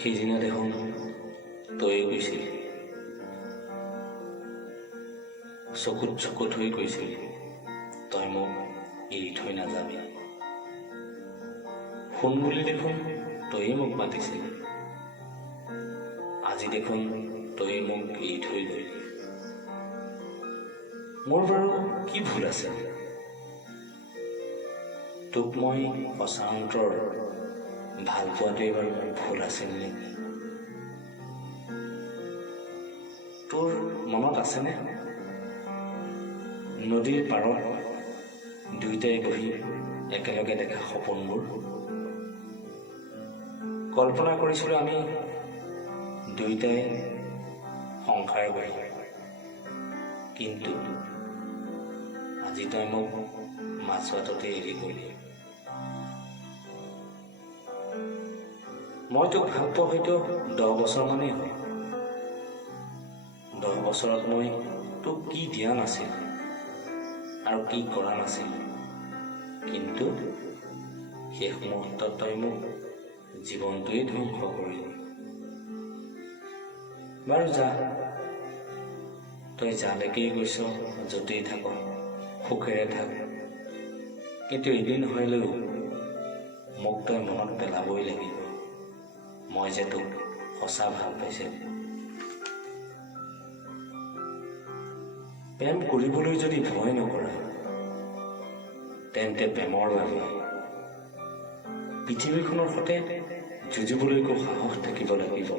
সেইদিনা দেখোন তই গৈছিল, চকুত হৈ কৈছিল তই মোক এৰি থৈ নাযাবি। শুন বুলি দেখোন তয়ে মোক মাতিছিল, আজি দেখোন তই মোক এৰি থৈ গলি। মোৰ বাৰু কি ভুল আছে? তোক মই সঁচা অন্তৰ ভাল পোৱাটোৱেই বাৰু মোৰ ভুল আছিল নেকি? তোৰ মনত আছেনে নদীৰ পাৰত দুয়োটাই বহি একেলগে দেখা সপোনবোৰ? কল্পনা কৰিছিলোঁ আমি দুয়োটাই সংসাৰ কৰি, কিন্তু আজি তই মোক মাজবাটতে এৰি গলি। মই তোক ভাল পোৱা হয়তো 10 বছৰমানেই হ'ল। 10 বছৰত মই তোক কি দিয়া নাছিল আৰু কি কৰা নাছিল, কিন্তু শেষ মুহূৰ্তত তই মোক জীৱনটোৱেই ধ্বংস কৰিলি। বাৰু যা, তই যালৈকেই গৈছ য'তেই থাক, সুখেৰে থাক, কিন্তু এদিন হলেও মোক তই মনত পেলাবই লাগিব মই যে তোক সঁচা ভাল পাইছিলোঁ। প্ৰেম কৰিবলৈ যদি ভয় নকৰা, তেন্তে প্ৰেমৰ বাবে পৃথিৱীখনৰ সৈতে যুঁজিবলৈকো সাহস থাকিব লাগিব।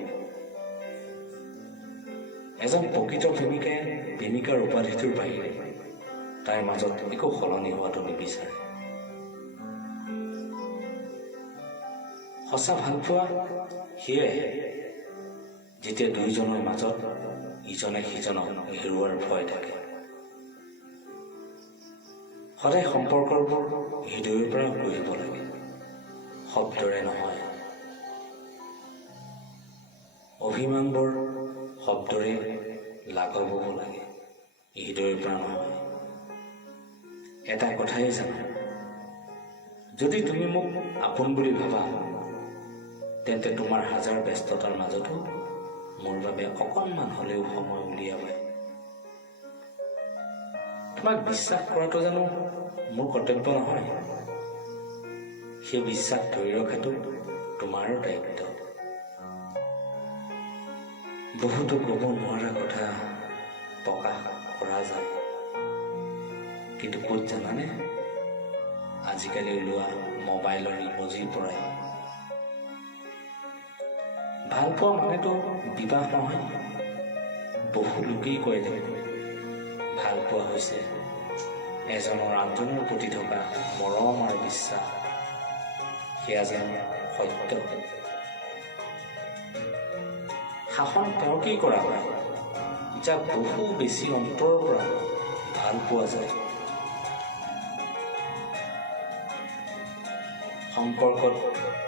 এজন প্ৰকৃত প্ৰেমিকাই প্ৰেমিকাৰ উপাধিটোৰ বাহিৰে তাইৰ মাজত একো সলনি হোৱাটো নিবিচাৰে। সঁচা ভাল পোৱা সেয়াই যেতিয়া দুয়োজনৰ মাজত ইজনে সিজনক হেৰুৱাৰ ভয় থাকে। সদায় সম্পৰ্কবোৰ হৃদয়ৰ পৰা গঢ়িব লাগে, শব্দৰে নহয়। অভিমানবোৰ শব্দৰে লাঘৱ হ'ব লাগে, হৃদয়ৰ পৰা নহয়। এটা কথাই জানো, যদি তুমি মোক আপোন বুলি ভাবা, তেন্তে তোমাৰ হাজাৰ ব্যস্ততাৰ মাজতো মোৰ বাবে অকণমান হ'লেও সময় উলিয়াবা। তোমাক বিশ্বাস কৰাটো জানো মোৰ কৰ্তব্য নহয়? সেই বিশ্বাস ধৰি ৰখাটো তোমাৰো দায়িত্ব। বহুতো ক'ব নোৱাৰা কথা প্ৰকাশ কৰা যায়, কিন্তু ক'ত জানানে? আজিকালি ওলোৱা মোবাইলৰ ইমজিৰ পৰাই। ভাল পোৱা মানেতো বিবাহ নহয়। বহু লোকেই কয় যে ভাল পোৱা হৈছে এজনৰ আনজনৰ প্ৰতি থকা মৰম আৰু বিশ্বাস। সেয়া যেন সত্য। শাসন তেওঁকেই কৰা হয় যাক বহু বেছি অন্তৰৰ পৰা ভাল পোৱা যায়। সম্পৰ্কত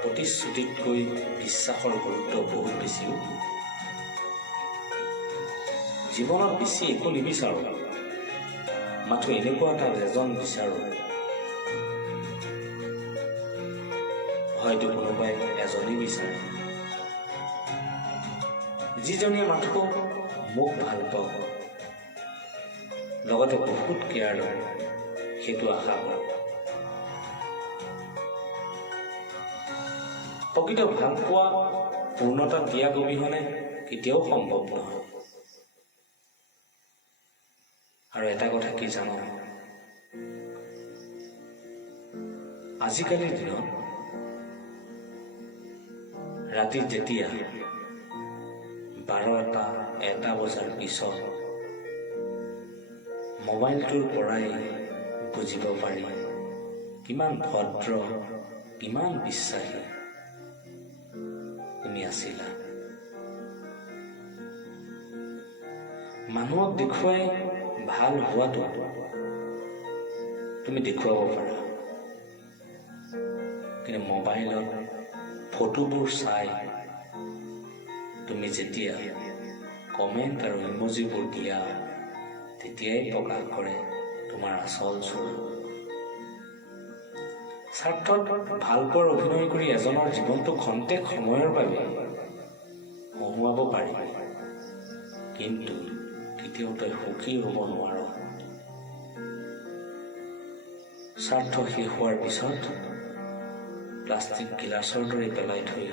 প্ৰতিশ্ৰুতিতকৈ বিশ্বাসৰ গুৰুত্ব বহুত বেছি। জীৱনত বেছি একো নিবিচাৰোঁ, মাথো এনেকুৱা এটা এজন বিচাৰোঁ, হয়তো কোনোবাই এজনী বিচাৰে, যিজনীয়ে মাথো মোক ভাল পাওক, লগতে বহুত কেয়াৰ লয়, সেইটো আশা কৰোঁ। প্ৰকৃত ভাল পোৱা পূৰ্ণতা ত্যাগ অবিহনে কেতিয়াও সম্ভৱ নহয়। আৰু এটা কথা কি জানো, আজিকালিৰ দিনত ৰাতি যেতিয়া 12-1 বজাৰ পিছত মোবাইলটোৰ পৰাই বুজিব পাৰি কিমান ভদ্ৰ, কিমান বিশ্বাসী তুমি আছিলা। মানুহক দেখুৱাই ভাল হোৱাটো তুমি দেখুৱাব পাৰা, কিন্তু মোবাইলত ফটোবোৰ চাই তুমি যেতিয়া কমেণ্ট আৰু ইমজিবোৰ দিয়া, তেতিয়াই প্ৰকাশ কৰে তোমাৰ আচল স্বৰূপ। স্বাৰ্থত ভাল পোৱাৰ অভিনয় কৰি এজনৰ জীৱনটো খন্তেক সময়ৰ বাবে হহুৱাব পাৰিবি, কিন্তু কেতিয়াও তই সুখী হ'ব নোৱাৰ। স্বাৰ্থ শেষ হোৱাৰ পিছত প্লাষ্টিক গিলাচৰ দৰে পেলাই থৈ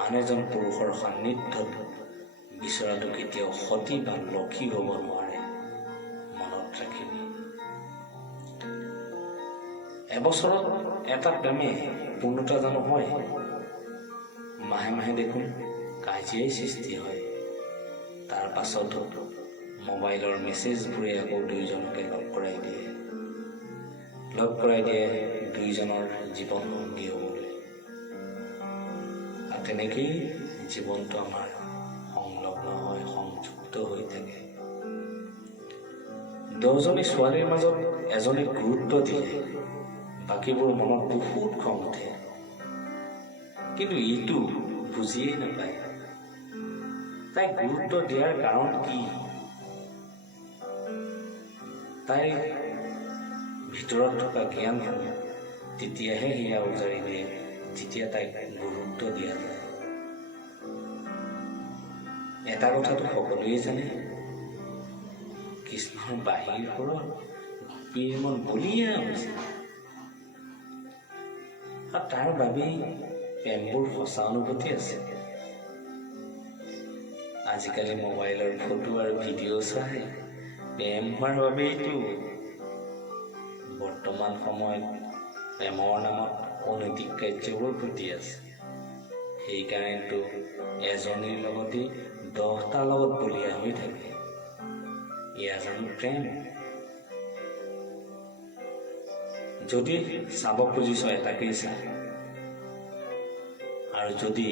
আন এজন পুৰুষৰ সান্নিধ্যত বিচৰাটো কেতিয়াও সতী বা লক্ষী হ'ব নোৱাৰে। মনত ৰাখিবি। এবছৰত এটা প্ৰেমে পূৰ্ণতা জানো হয়? মাহে মাহে দেখোন কাজিয়াই সৃষ্টি হয়। তাৰ পাছত মোবাইলৰ মেছেজবোৰে আকৌ দুয়োজনকে লগ কৰাই দিয়ে দুয়োজনৰ জীৱন সংগী হ'বলৈ। আৰু তেনেকেই জীৱনটো আমাৰ সংলগ্ন হয়, সংযুক্ত হৈ থাকে। 10জনী ছোৱালীৰ মাজত এজনীক গুৰুত্ব দিলে বাকীবোৰ মনত বহুত খং উঠে, কিন্তু ইটো বুজিয়েই নাপায় তাইক গুৰুত্ব দিয়াৰ কাৰণ কি। তাইৰ ভিতৰত থকা জ্ঞানসমূহ তেতিয়াহে সেয়া উজাৰি দিয়ে যেতিয়া তাইক গুৰুত্ব দিয়া যায়। এটা কথাটো সকলোৱে জানে, কৃষ্ণৰ বাঁহীৰ সুৰত গোপীৰ মন বলিয়া হৈছে, আৰু তাৰ বাবেই প্ৰেমবোৰ সঁচা অনুভূতি আছে। আজিকালি মোবাইলৰ ফটো আৰু ভিডিঅ' চাই প্ৰেম হোৱাৰ বাবেইতো বৰ্তমান সময়ত প্ৰেমৰ নামত অনৈতিক কাৰ্যবোৰ ঘটি আছে। সেইকাৰণেতো এজনীৰ লগতে 10টাৰ লগত বলিয়া হৈ থাকে। এয়া জানো প্ৰেম? যদি চাব খুজিছ এটাকেই চা, আৰু যদি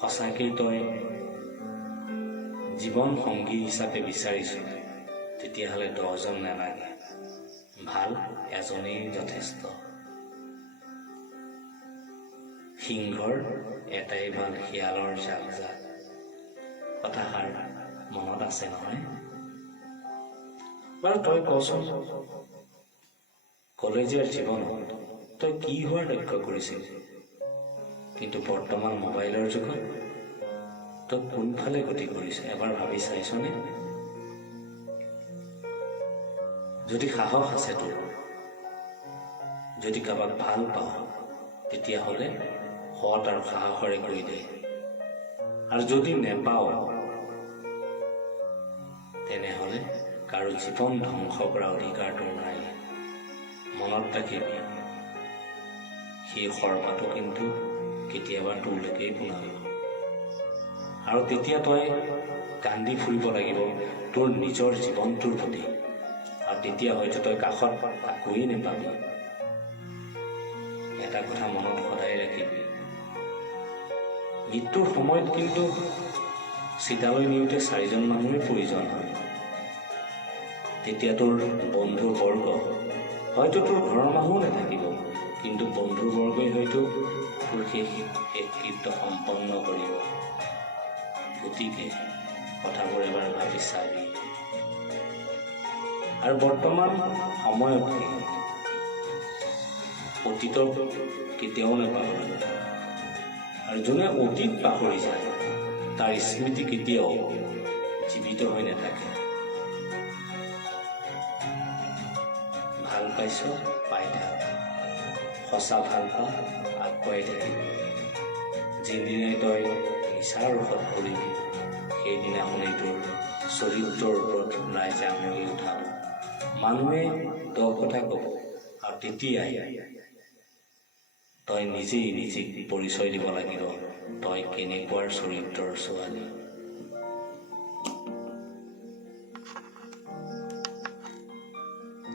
সঁচাকেই তই জীৱন সংগী হিচাপে বিচাৰিছ, তেতিয়াহ'লে 10জন নালাগে, ভাল এজনেই যথেষ্ট। সিংহৰ এটাই ভাল শিয়ালৰ জাক জাক, কথাষাৰ মনত আছে নহয়? বাৰু তই কচোন, কলেজীয়া জীৱনত তই কি হোৱাৰ লক্ষ্য কৰিছিলি? কিন্তু বৰ্তমান মোবাইলৰ যুগত তই কোনফালে গতি কৰিছ এবাৰ ভাবি চাইছনে? যদি সাহস আছে তোৰ, যদি কাৰোবাক ভাল পাওঁ, তেতিয়াহ'লে সৎ আৰু সাহসেৰে কৰি দে। আৰু যদি নেপাওঁ, তেনেহ'লে কাৰো জীৱন ধ্বংস কৰা অধিকাৰ তোৰ নাই। মনত ৰাখিবি, সেই সৰ্পাটো কিন্তু কেতিয়াবা তোৰলৈকেই পোনাব, আৰু তেতিয়া তই কান্দি ফুৰিব লাগিব তোৰ নিজৰ জীৱনটোৰ প্ৰতি, আৰু তেতিয়া হয়তো তই কাষত কাকোৱেই নেপাবি। এটা কথা মনত সদায় ৰাখিবি, মৃত্যুৰ সময়ত কিন্তু চিতালৈ নিওঁতে 4জন মানুহৰে প্ৰয়োজন হয়। তেতিয়া তোৰ বন্ধু বৰ্গ, হয়তো তোৰ ঘৰৰ মানুহো নাথাকিব, কিন্তু বন্ধু বৰ্গই হয়তো তোৰ শেষ কৃত্য সম্পন্ন কৰিব। গতিকে কথাবোৰ এবাৰ ভাবি চাবি। আৰু বৰ্তমান সময়ত অতীতক কেতিয়াও নাপাহৰিব, আৰু যোনে অতীত পাহৰি যায় তাৰ স্মৃতি কেতিয়াও জীৱিত হৈ নাথাকে। ভাল পাইছ পাই থাক, সঁচা ভাল পা আগুৱাই থাকিবি। যিদিনাই তই মিছাৰ ঔষধ কৰিবি, সেইদিনাখনেই তোৰ চৰিত্ৰৰ ওপৰত ৰাইজে আঙুলি উঠাব। মানুহে তোৰ কথা ক'ব, আৰু তেতিয়াই তই নিজেই নিজেক পৰিচয় দিব লাগিব তই কেনেকুৱাৰ চৰিত্ৰৰ ছোৱালী।